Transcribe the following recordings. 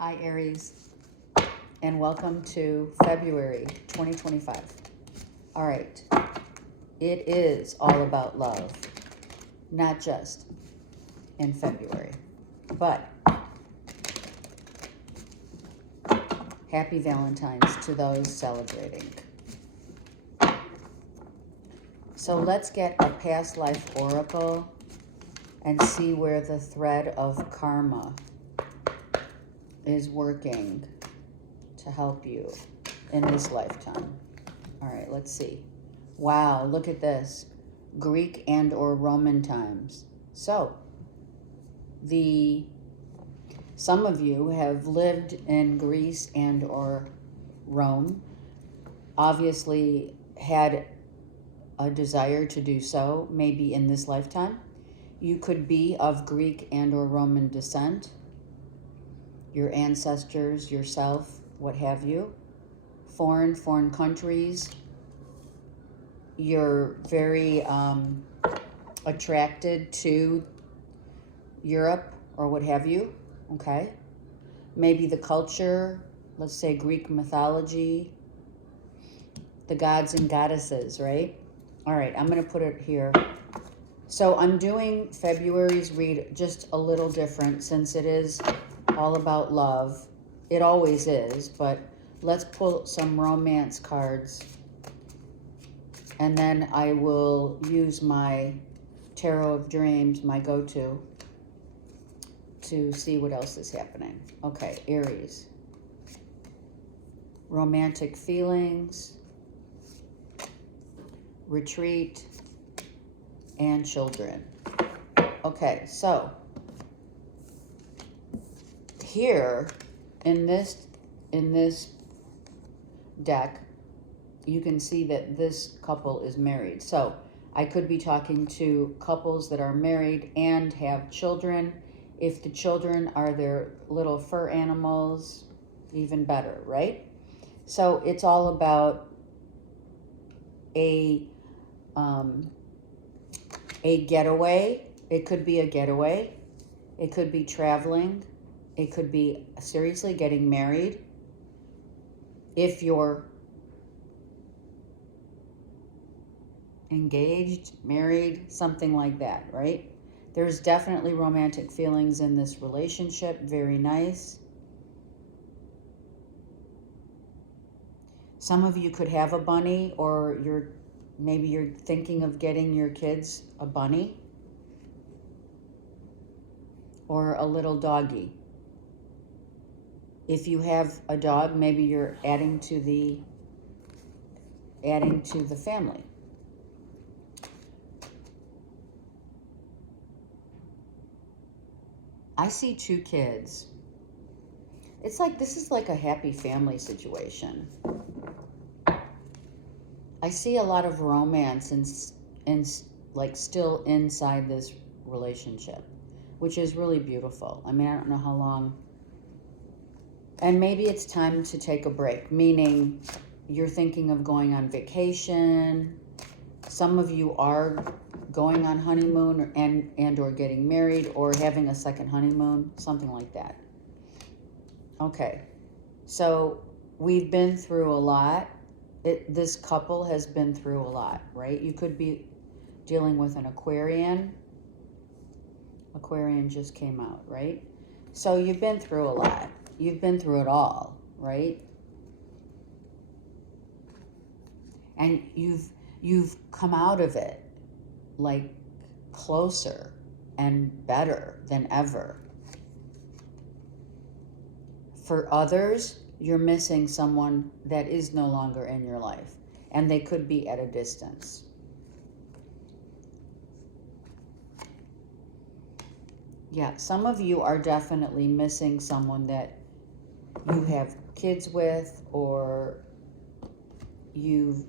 Hi, Aries, and welcome to February 2025. All right, it is all about love, not just in February, but happy Valentine's to those celebrating. So let's get a past life oracle and see where the thread of karma is working to help you in this lifetime. All right, let's see. Wow, look at this. Greek and or Roman times. So, some of you have lived in Greece and or Rome, obviously had a desire to do so, maybe in this lifetime. You could be of Greek and or Roman descent, your ancestors, yourself, what have you. Foreign countries. You're very attracted to Europe or what have you, okay? Maybe the culture, let's say Greek mythology, the gods and goddesses, right? All right, I'm going to put it here. So I'm doing February's read just a little different since it is all about love. It always is, but let's pull some romance cards. And then I will use my Tarot of Dreams, my go-to, to see what else is happening. Okay, Aries. Romantic feelings, retreat, and children. Okay, so here in this deck, you can see that this couple is married. So I could be talking to couples that are married and have children. If the children are their little fur animals, even better, right? So it's all about a getaway. It could be a getaway. It could be traveling. It could be seriously getting married. If you're engaged, married, something like that, right? There's definitely romantic feelings in this relationship. Very nice. Some of you could have a bunny, or maybe you're thinking of getting your kids a bunny or a little doggy. If you have a dog, maybe you're adding to the family. I see 2 kids. It's like this is like a happy family situation. I see a lot of romance and like still inside this relationship, which is really beautiful. I mean, I don't know how long. And maybe it's time to take a break, meaning you're thinking of going on vacation. Some of you are going on honeymoon and or getting married or having a second honeymoon, something like that. Okay, so we've been through a lot. This couple has been through a lot, right? You could be dealing with an Aquarian. Aquarian just came out, right? So you've been through a lot. You've been through it all, right? And you've come out of it like closer and better than ever. For others, you're missing someone that is no longer in your life, and they could be at a distance. Yeah, some of you are definitely missing someone that you have kids with, or you've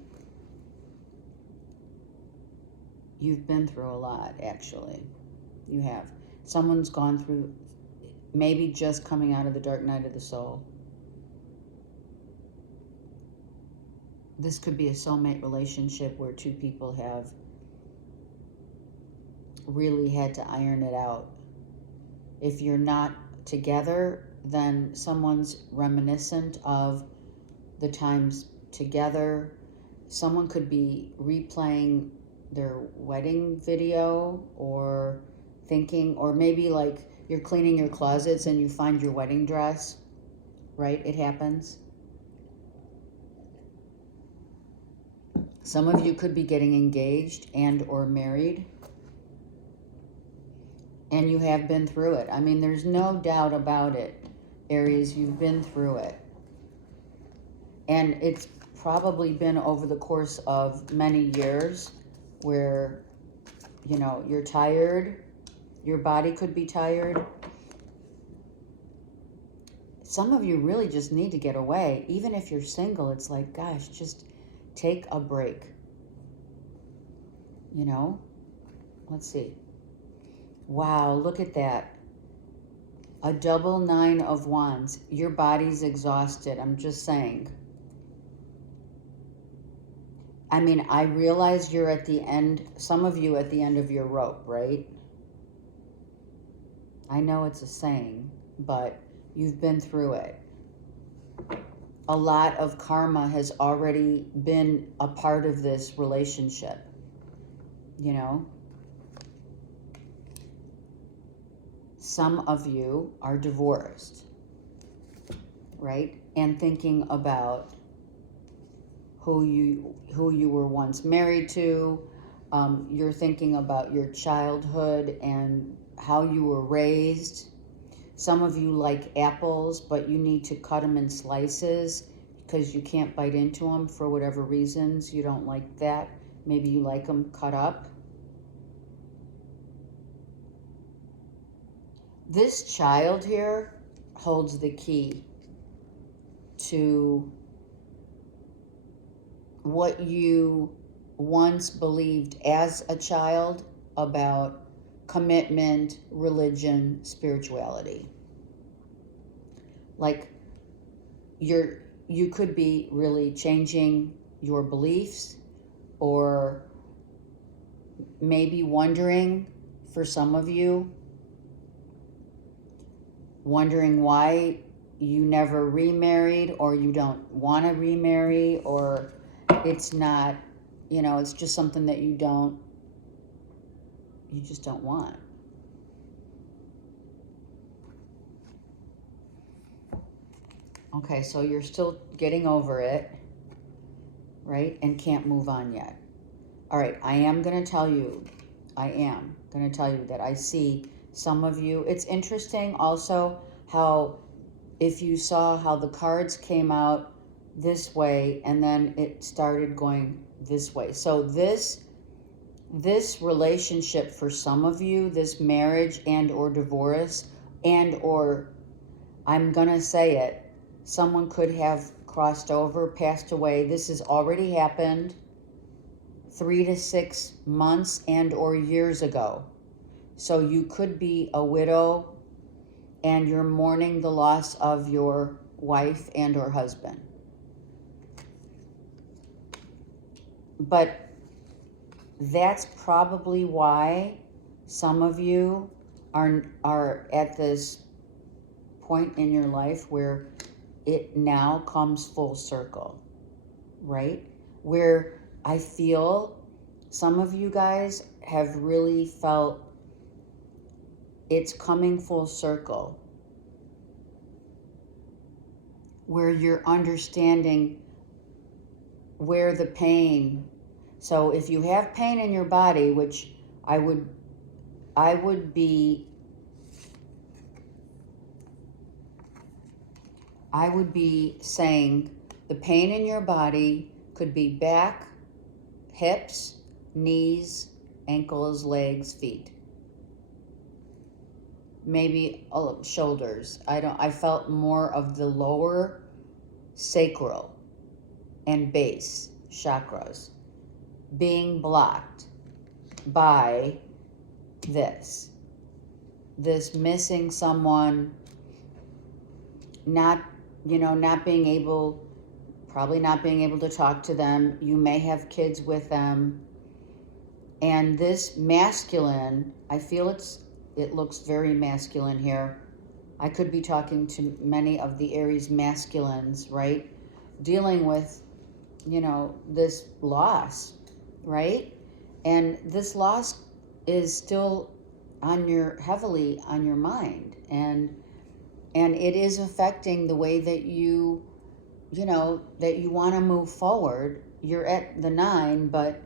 been through a lot, actually. You have. Someone's gone through, maybe just coming out of the dark night of the soul. This could be a soulmate relationship where 2 people have really had to iron it out. If you're not together, then someone's reminiscent of the times together. Someone could be replaying their wedding video, or thinking, or maybe like you're cleaning your closets and you find your wedding dress, right? It happens. Some of you could be getting engaged and or married, and you have been through it. I mean, there's no doubt about it, Aries, you've been through it. And it's probably been over the course of many years where, you know, you're tired, your body could be tired. Some of you really just need to get away. Even if you're single, it's like, gosh, just take a break. You know? Let's see. Wow, look at that. A double 9 of Wands. Your body's exhausted. I'm just saying. I mean, I realize you're at the end, some of you at the end of your rope, right? I know it's a saying, but you've been through it. A lot of karma has already been a part of this relationship, you know? Some of you are divorced, right? And thinking about who you were once married to. You're thinking about your childhood and how you were raised. Some of you like apples, but you need to cut them in slices because you can't bite into them for whatever reasons. You don't like that. Maybe you like them cut up. This child here holds the key to what you once believed as a child about commitment, religion, spirituality. Like you could be really changing your beliefs, or maybe wondering, for some of you, wondering why you never remarried, or you don't want to remarry, or it's not, you know, it's just something that you just don't want. Okay, so you're still getting over it, right? And can't move on yet. All right, I am going to tell you that I see some of you. It's interesting also how, if you saw how the cards came out this way and then it started going this way. So this relationship for some of you, this marriage and or divorce and or, I'm going to say it, someone could have crossed over, passed away. This has already happened 3 to 6 months and or years ago. So you could be a widow and you're mourning the loss of your wife and or husband. But that's probably why some of you are at this point in your life where it now comes full circle, right? Where I feel some of you guys have really felt it's coming full circle, where you're understanding where the pain. So if you have pain in your body, which I would be saying the pain in your body could be back, hips, knees, ankles, legs, feet. Maybe shoulders. I felt more of the lower sacral and base chakras being blocked by this missing someone, not being able to talk to them. You may have kids with them. And this masculine, I feel it looks very masculine here. I could be talking to many of the Aries masculines, right? Dealing with, this loss, right? And this loss is still heavily on your mind. And it is affecting the way that that you want to move forward. You're at the 9, but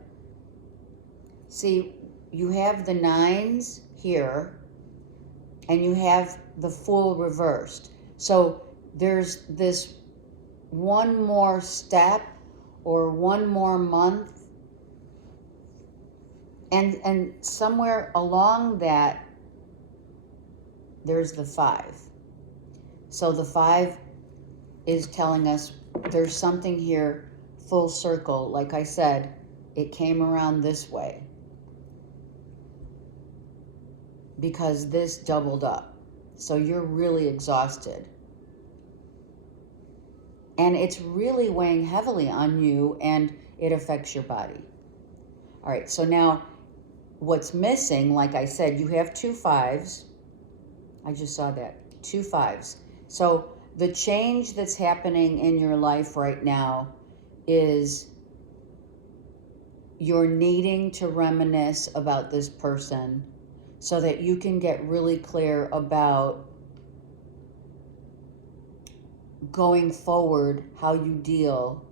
see, you have the 9s here, and you have the Fool reversed. So there's this one more step or one more month, and somewhere along that, there's the 5. So the 5 is telling us there's something here full circle. Like I said, it came around this way because this doubled up. So you're really exhausted. And it's really weighing heavily on you, and it affects your body. All right, so now what's missing, like I said, you have 2 5s. I just saw that, 2 5s. So the change that's happening in your life right now is you're needing to reminisce about this person so that you can get really clear about going forward, how you deal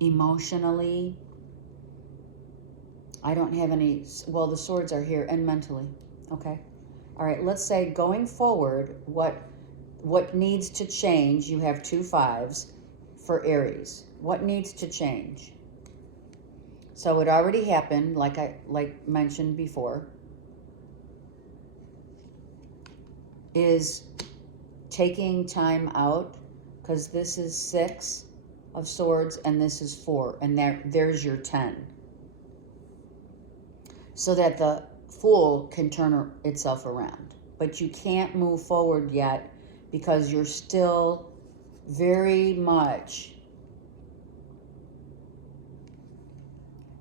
emotionally. I don't have any, well, the swords are here, and mentally. Okay. All right, let's say going forward, what needs to change? You have 2 5s for Aries. What needs to change? So it already happened, like I mentioned before, is taking time out, because this is 6 of Swords and this is 4, and there's your 10. So that the Fool can turn itself around. But you can't move forward yet because you're still very much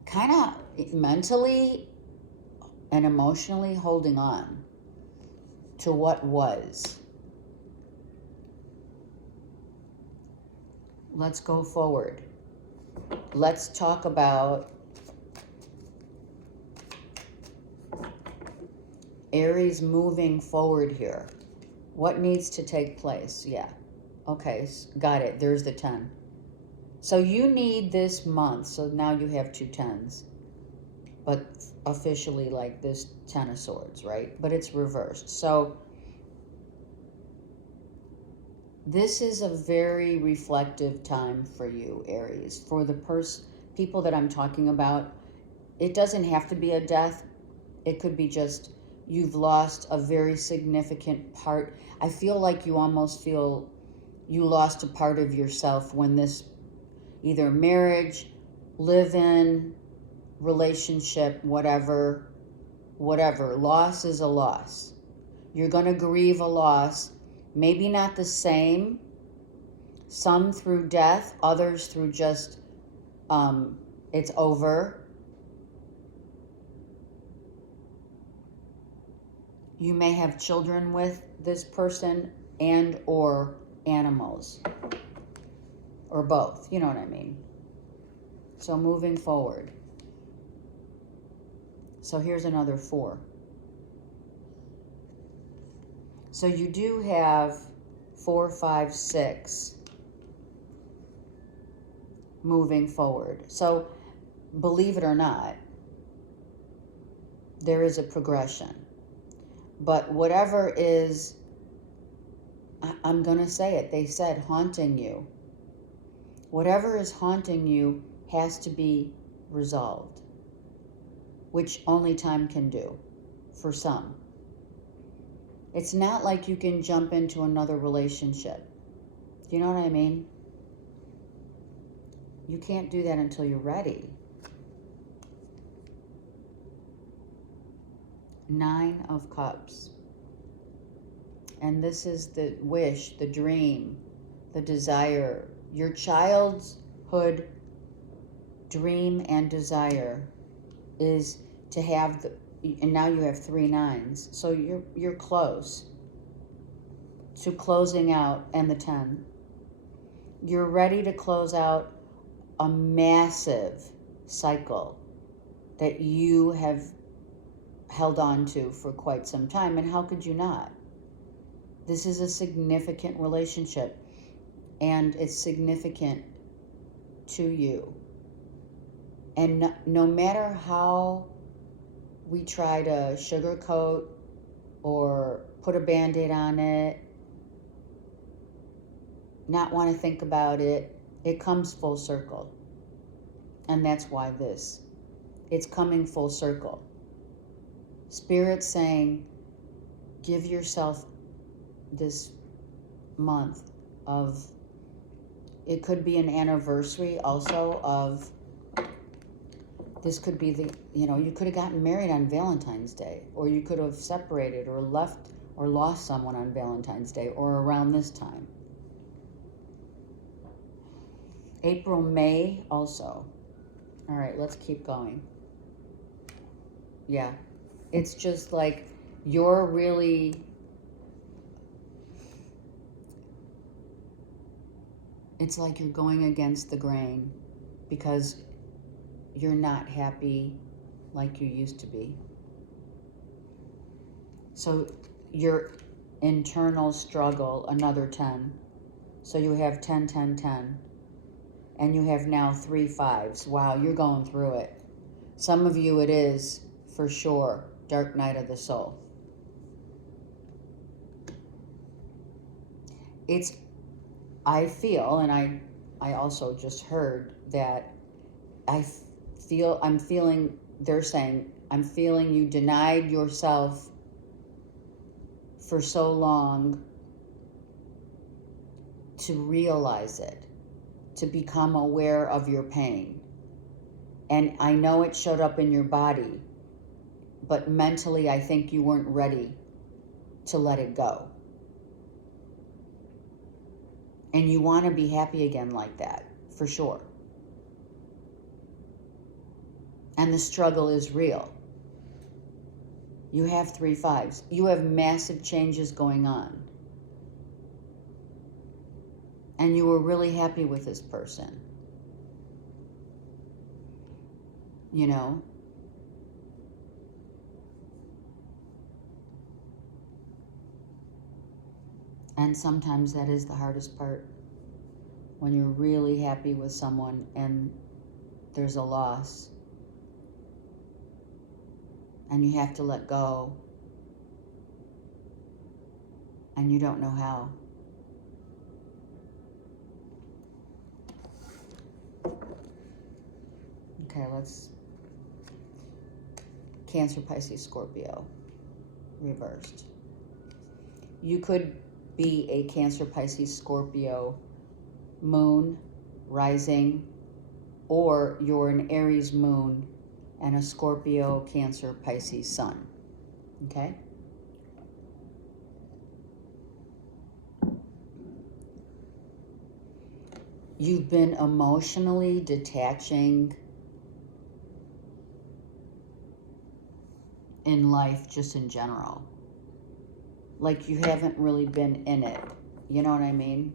kind of mentally and emotionally holding on to what was. Let's go forward. Let's talk about Aries moving forward here. What needs to take place? Yeah. Okay, got it. There's the 10. So you need this month. So now you have 2 10s. But officially like this 10 of Swords, right? But it's reversed. So this is a very reflective time for you, Aries. For the people that I'm talking about, it doesn't have to be a death. It could be just you've lost a very significant part. I feel like you almost feel you lost a part of yourself when this either marriage, live-in, relationship, whatever, loss is a loss. You're going to grieve a loss, maybe not the same, some through death, others through just it's over. You may have children with this person and or animals, or both, you know what I mean? So moving forward. So here's another 4. So you do have 4, 5, 6 moving forward. So believe it or not, there is a progression. But whatever is, I'm going to say it, they said haunting you. Whatever is haunting you has to be resolved, which only time can do for some. It's not like you can jump into another relationship. You know what I mean? You can't do that until you're ready. 9 of Cups. And this is the wish, the dream, the desire. Your childhood dream and desire is to have and now you have 3 9s. So you're close to closing out, and the 10. You're ready to close out a massive cycle that you have held on to for quite some time. And how could you not? This is a significant relationship, and it's significant to you. And no matter how we try to sugarcoat or put a Band-Aid on it, not want to think about it, it comes full circle. And that's why it's coming full circle. Spirit's saying, give yourself this month of, it could be an anniversary also of, this could be you could have gotten married on Valentine's Day, or you could have separated or left or lost someone on Valentine's Day or around this time. April, May also. All right, let's keep going. Yeah, it's just like you're really, it's like you're going against the grain because you're not happy like you used to be. So your internal struggle, another 10. So you have 10, 10, 10. And you have now 3 5s. Wow, you're going through it. Some of you it is, for sure, dark night of the soul. I feel, and I also just heard that I'm feeling, they're saying, I'm feeling you denied yourself for so long to realize it, to become aware of your pain. And I know it showed up in your body, but mentally I think you weren't ready to let it go. And you want to be happy again like that, for sure. And the struggle is real. You have 3 5s. You have massive changes going on. And you were really happy with this person. You know? And sometimes that is the hardest part. When you're really happy with someone and there's a loss. And you have to let go. And you don't know how. Okay, let's... Cancer, Pisces, Scorpio. Reversed. You could be a Cancer, Pisces, Scorpio moon, rising, or you're an Aries moon and a Scorpio, Cancer, Pisces sun. Okay? You've been emotionally detaching in life, just in general. Like you haven't really been in it. You know what I mean?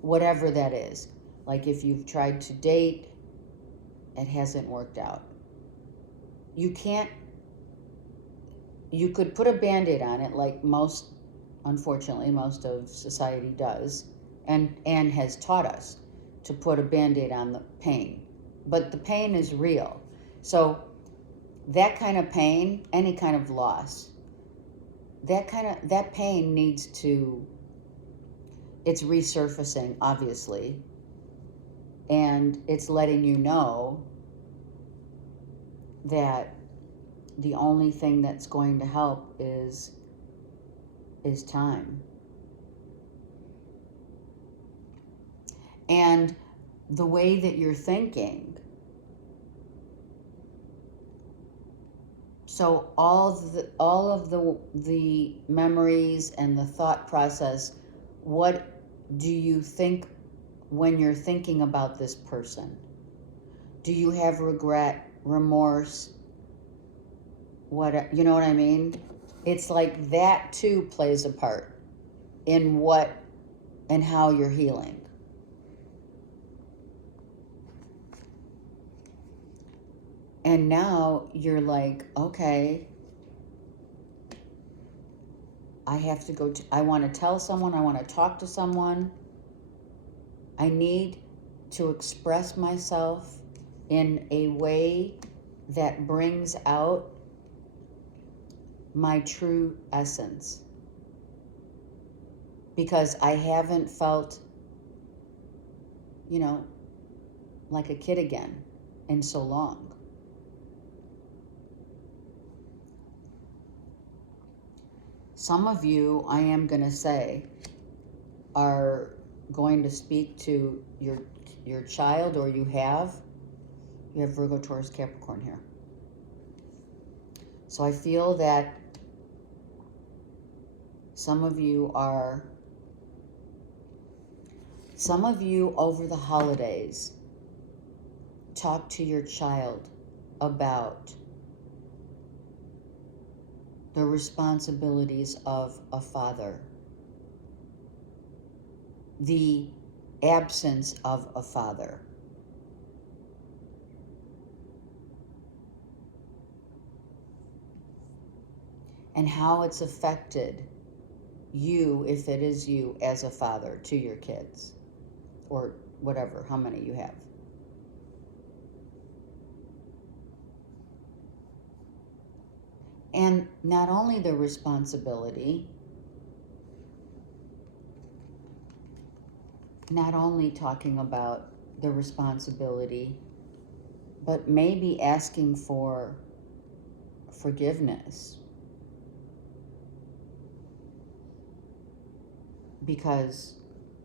Whatever that is. Like if you've tried to date, it hasn't worked out. You could put a Band-Aid on it, like unfortunately, most of society does, and has taught us to put a Band-Aid on the pain. But the pain is real. So that kind of pain, any kind of loss, that pain needs to, it's resurfacing, obviously, and it's letting you know that the only thing that's going to help is time. And the way that you're thinking, so all of the memories and the thought process, what do you think when you're thinking about this person? Do you have regret, remorse? what, you know what I mean? It's like that too plays a part in what and how you're healing. And now you're like, okay, I have to go I want to tell someone, I want to talk to someone. I need to express myself in a way that brings out my true essence. Because I haven't felt, like a kid again in so long. Some of you, I am going to say, are going to speak to your child, or you have Virgo, Taurus, Capricorn here. So I feel that some of you over the holidays talk to your child about the responsibilities of a father, the absence of a father. And how it's affected you, if it is you, as a father to your kids, or whatever, how many you have. And not only the responsibility, not only talking about the responsibility, but maybe asking for forgiveness. Because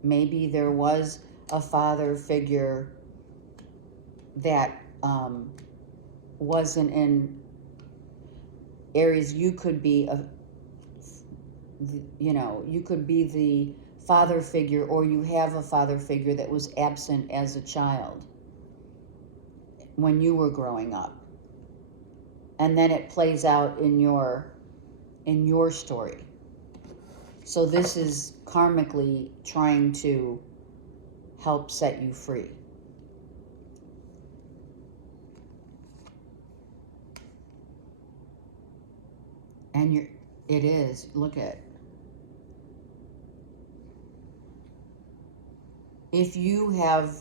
maybe there was a father figure that wasn't in Aries. You could be you could be the father figure, or you have a father figure that was absent as a child when you were growing up, and then it plays out in your story. So this is karmically trying to help set you free. And it is, look at, if you have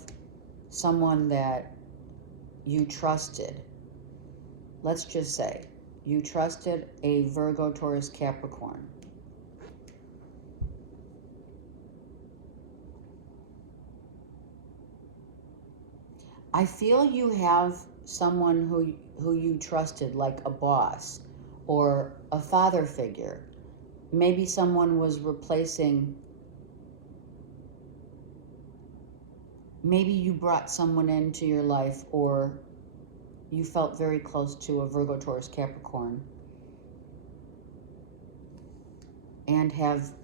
someone that you trusted, let's just say you trusted a Virgo, Taurus, Capricorn. I feel you have someone who you trusted, like a boss or a father figure. Maybe someone was replacing, maybe you brought someone into your life, or you felt very close to a Virgo, Taurus, Capricorn, and have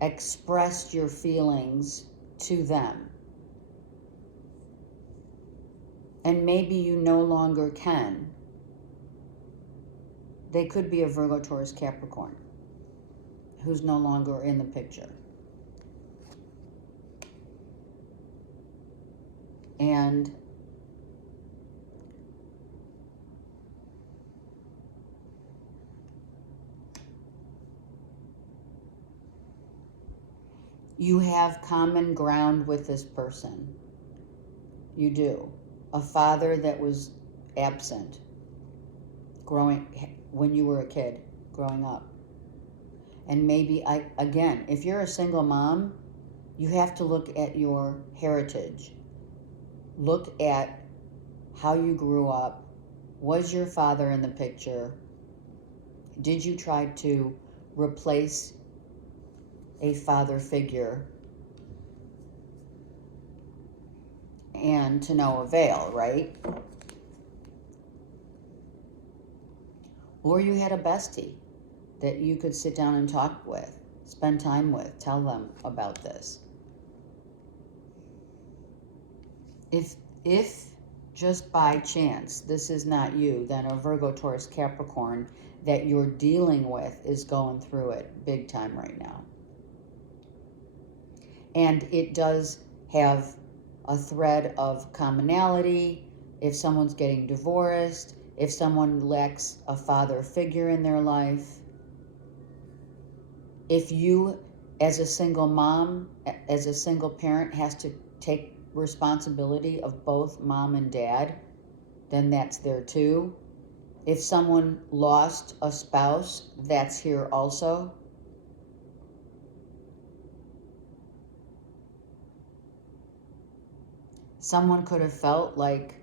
expressed your feelings to them. And maybe you no longer can. They could be a Virgo, Taurus, Capricorn who's no longer in the picture. And you have common ground with this person. You do. A father that was absent when you were a kid growing up. And maybe, again, if you're a single mom, you have to look at your heritage. Look at how you grew up. Was your father in the picture? Did you try to replace a father figure? And to no avail, right? Or you had a bestie that you could sit down and talk with, spend time with, tell them about this. If just by chance this is not you, then a Virgo, Taurus, Capricorn that you're dealing with is going through it big time right now. And it does have a thread of commonality. If someone's getting divorced, if someone lacks a father figure in their life, if you, as a single mom, as a single parent, has to take responsibility of both mom and dad, then that's there too. If someone lost a spouse, that's here also. Someone could have felt like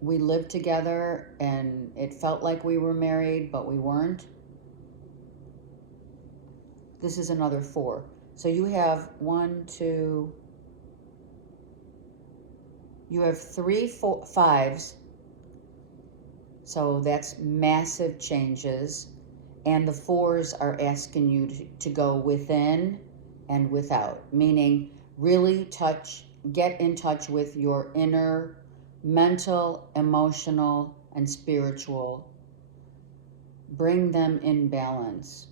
we lived together and it felt like we were married, but we weren't. This is another 4. So you have 1, 2, you have 3 5s. So that's massive changes. And the 4s are asking you to go within and without, meaning really get in touch with your inner mental, emotional, and spiritual. Bring them in balance.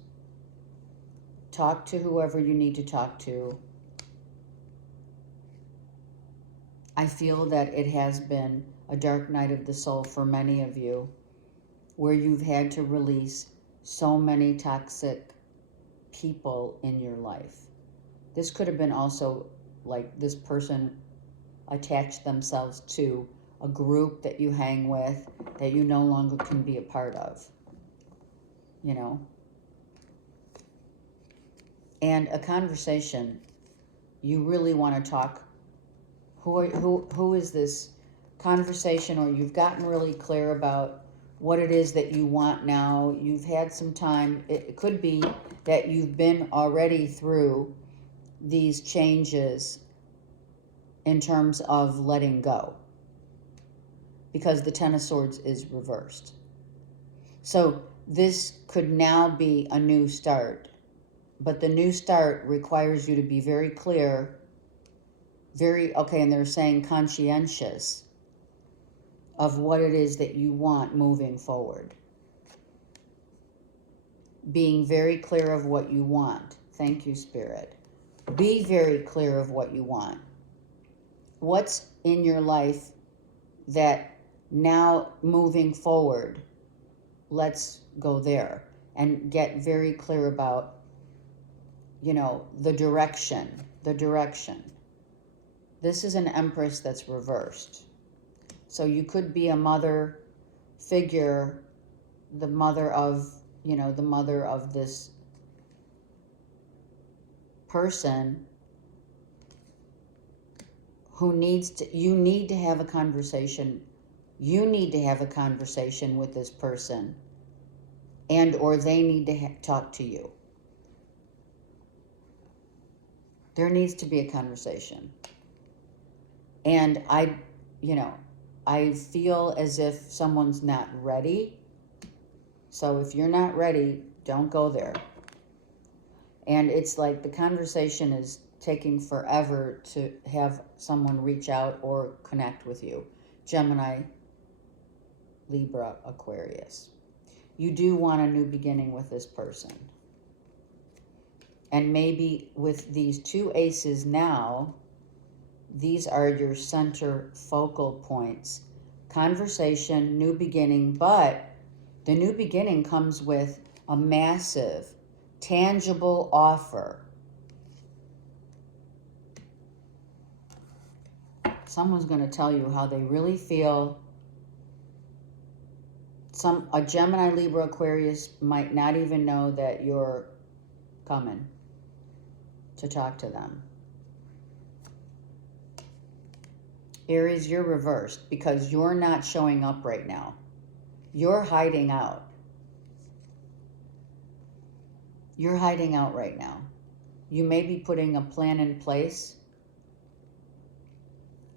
Talk to whoever you need to talk to. I feel that it has been a dark night of the soul for many of you, where you've had to release so many toxic people in your life. This could have been also like this person attached themselves to a group that you hang with that you no longer can be a part of, you know. And a conversation, you really want to talk. Who is this conversation, or you've gotten really clear about what it is that you want now. You've had some time. It could be that you've been already through these changes in terms of letting go, because the Ten of Swords is reversed. So this could now be a new start, but the new start requires you to be very clear, and they're saying conscientious of what it is that you want moving forward. Being very clear of what you want. Thank you, Spirit. Be very clear of what you want. What's in your life that now moving forward, let's go there and get very clear about, the direction. This is an Empress that's reversed. So you could be a mother figure, the mother of this person who you need to have a conversation. You need to have a conversation with this person, and or they need to talk to you. There needs to be a conversation. And I feel as if someone's not ready. So if you're not ready, don't go there. And it's like the conversation is taking forever to have someone reach out or connect with you. Gemini, Libra, Aquarius. You do want a new beginning with this person. And maybe with these 2 aces now, these are your center focal points. Conversation, new beginning, but the new beginning comes with a massive, tangible offer. Someone's going to tell you how they really feel. A Gemini, Libra, Aquarius might not even know that you're coming to talk to them. Aries, you're reversed because you're not showing up right now. You're hiding out. You're hiding out right now. You may be putting a plan in place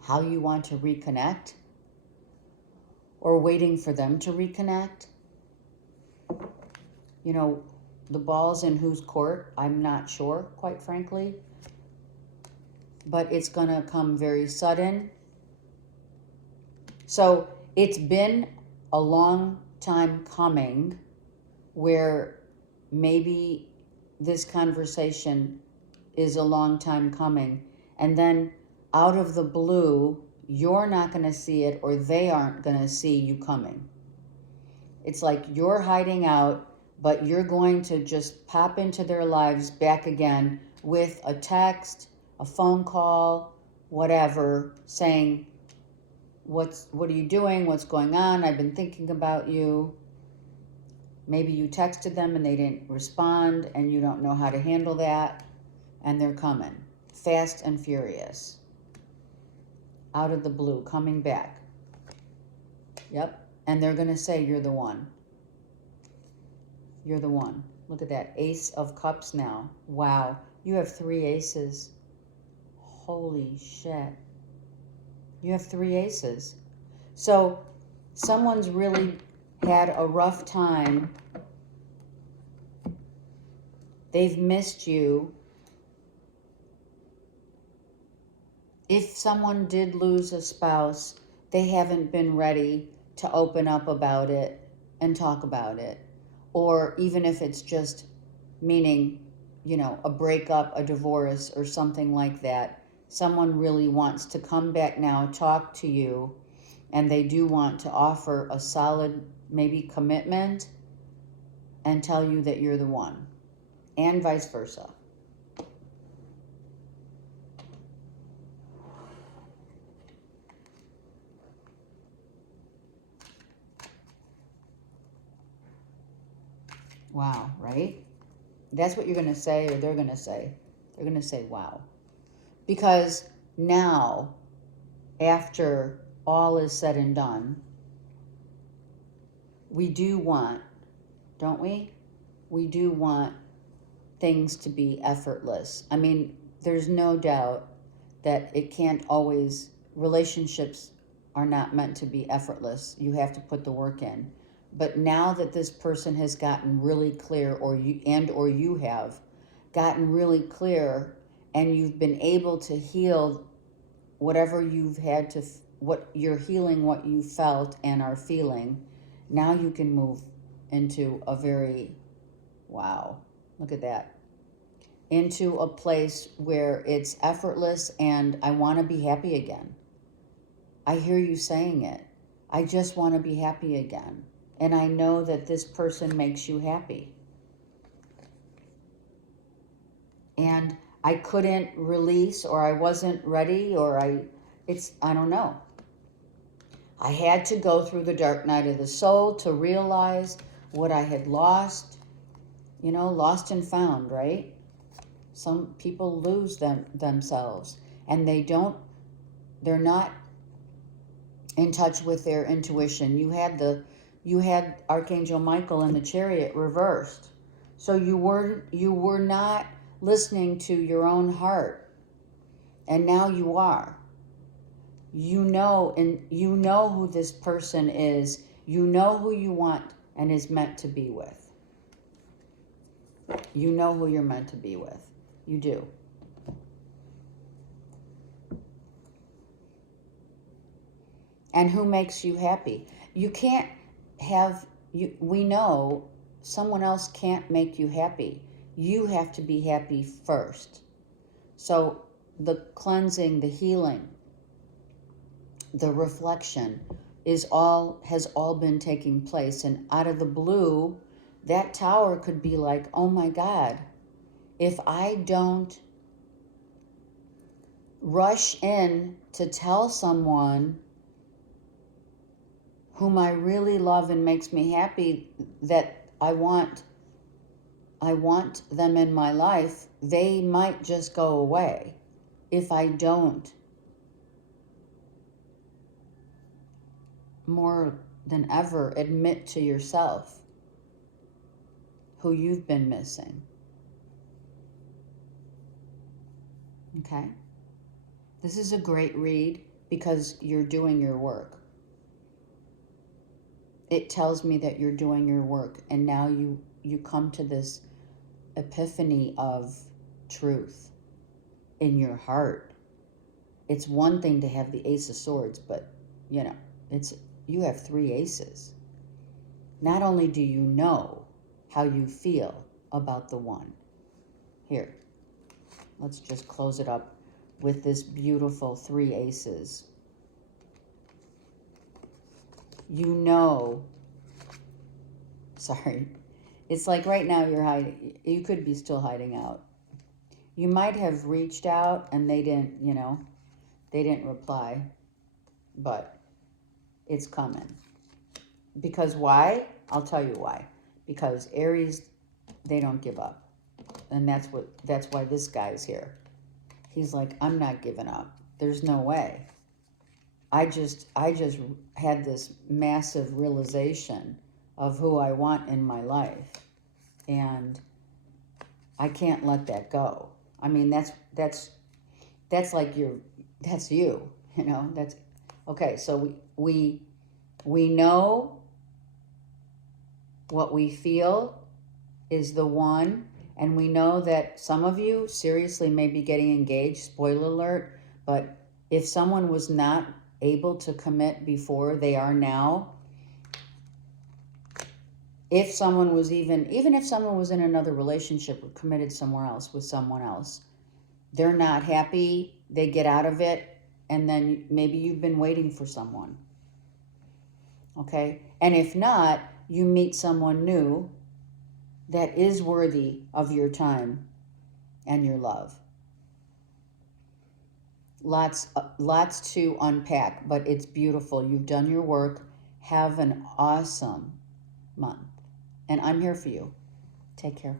how you want to reconnect, or waiting for them to reconnect. The ball's in whose court, I'm not sure, quite frankly. But it's going to come very sudden. So it's been a long time coming where maybe this conversation is a long time coming, and then out of the blue, you're not going to see it, or they aren't going to see you coming. It's like you're hiding out, but you're going to just pop into their lives back again with a text, a phone call, whatever, saying, what are you doing? What's going on? I've been thinking about you. Maybe you texted them and they didn't respond, and you don't know how to handle that, and they're coming fast and furious, out of the blue, coming back. Yep. And they're going to say, you're the one. You're the one. Look at that. Ace of Cups now. Wow. You have 3 aces. Holy shit. You have 3 aces. So someone's really had a rough time. They've missed you. If someone did lose a spouse, they haven't been ready to open up about it and talk about it. Or even if it's just meaning, a breakup, a divorce, or something like that, someone really wants to come back now, talk to you, and they do want to offer a solid, maybe commitment, and tell you that you're the one, and vice versa. Wow, right? That's what you're going to say, or they're going to say. They're going to say, wow. Because now, after all is said and done, we do want, don't we? We do want things to be effortless. I mean, there's no doubt that it can't always, relationships are not meant to be effortless. You have to put the work in. But now that this person has gotten really clear, or you have gotten really clear, and you've been able to heal whatever you've had to, what you're healing, what you felt and are feeling, now you can move into a very, wow, look at that, into a place where it's effortless, and I want to be happy again. I hear you saying it. I just want to be happy again. And I know that this person makes you happy. And I couldn't release, or I wasn't ready, or I don't know. I had to go through the dark night of the soul to realize what I had lost. Lost and found, right? Some people lose themselves, and they're not in touch with their intuition. You had Archangel Michael in the Chariot reversed. So you were not listening to your own heart. And now you are. You know who this person is. You know who you want and is meant to be with. You know who you're meant to be with. You do. And who makes you happy? You can't we know someone else can't make you happy. You have to be happy first. So the cleansing, the healing, the reflection has all been taking place. And out of the blue, that tower could be like, oh my God, if I don't rush in to tell someone whom I really love and makes me happy that I want them in my life, they might just go away if I don't more than ever admit to yourself who you've been missing. Okay? This is a great read because you're doing your work. It tells me that you're doing your work, and now you come to this epiphany of truth in your heart. It's one thing to have the Ace of Swords, but you have 3 aces. not only do you know how you feel about the one. Here, let's just close it up with this beautiful 3 aces. You know, sorry, it's like right now you're hiding. You could be still hiding out. You might have reached out and they didn't, you know, they didn't reply, but it's coming. Because why? I'll tell you why. Because Aries, they don't give up. And that's why this guy's here. He's like, I'm not giving up. There's no way. I just had this massive realization of who I want in my life. And I can't let that go. I mean, that's like that's you, you know, that's okay. So we know what we feel is the one, and we know that some of you seriously may be getting engaged, spoiler alert, but if someone was not able to commit before, they are now. If someone was even if someone was in another relationship or committed somewhere else with someone else, they're not happy, they get out of it, and then maybe you've been waiting for someone. Okay? And if not, you meet someone new that is worthy of your time and your love. Lots to unpack, but it's beautiful. You've done your work. Have an awesome month. And I'm here for you. Take care.